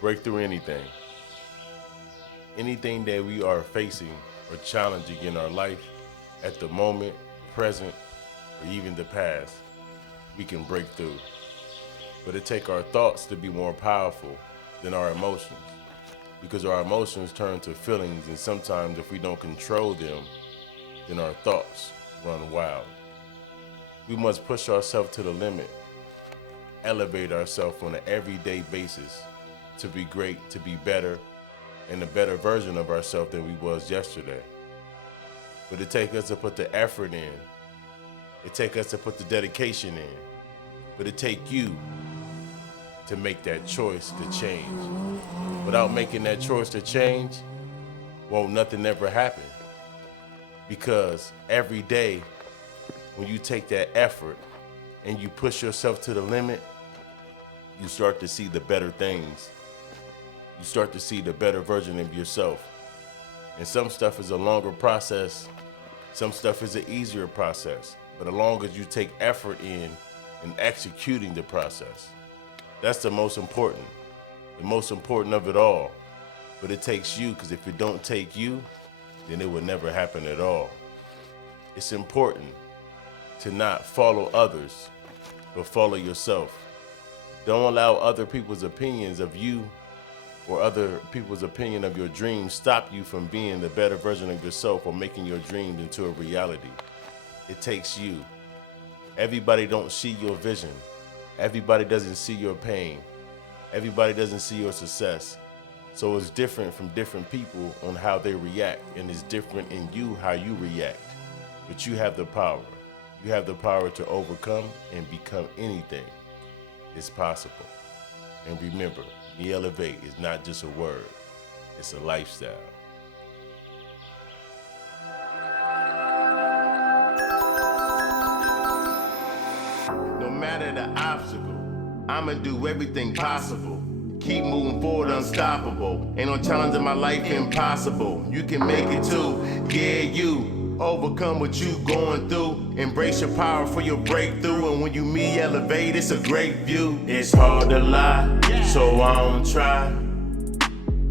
break through anything. Anything that we are facing or challenging in our life at the moment, present, or even the past, we can break through. But it takes our thoughts to be more powerful than our emotions, because our emotions turn to feelings, and sometimes if we don't control them, then our thoughts run wild. We must push ourselves to the limit, elevate ourselves on an everyday basis to be great, to be better, and a better version of ourselves than we was yesterday. But it takes us to put the effort in. It takes us to put the dedication in. But it takes you to make that choice to change. Without making that choice to change, won't nothing ever happen. Because every day, when you take that effort and you push yourself to the limit, you start to see the better things. You start to see the better version of yourself. And some stuff is a longer process. Some stuff is an easier process. But as long as you take effort in executing the process, that's the most important of it all. But it takes you, because if it don't take you, then it would never happen at all. It's important to not follow others, but follow yourself. Don't allow other people's opinions of you or other people's opinion of your dreams stop you from being the better version of yourself or making your dreams into a reality. It takes you. Everybody don't see your vision. Everybody doesn't see your pain. Everybody doesn't see your success. So it's different from different people on how they react, and it's different in you how you react. But you have the power. You have the power to overcome and become anything. It's possible. And remember, Elevate is not just a word, it's a lifestyle. No matter the obstacle, I'ma do everything possible. Keep moving forward, unstoppable. Ain't no challenge in my life impossible. You can make it too, yeah, you. Overcome what you going through. Embrace your power for your breakthrough. And when you elevate, it's a great view. It's hard to lie, so I don't try.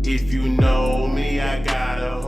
If you know me, I gotta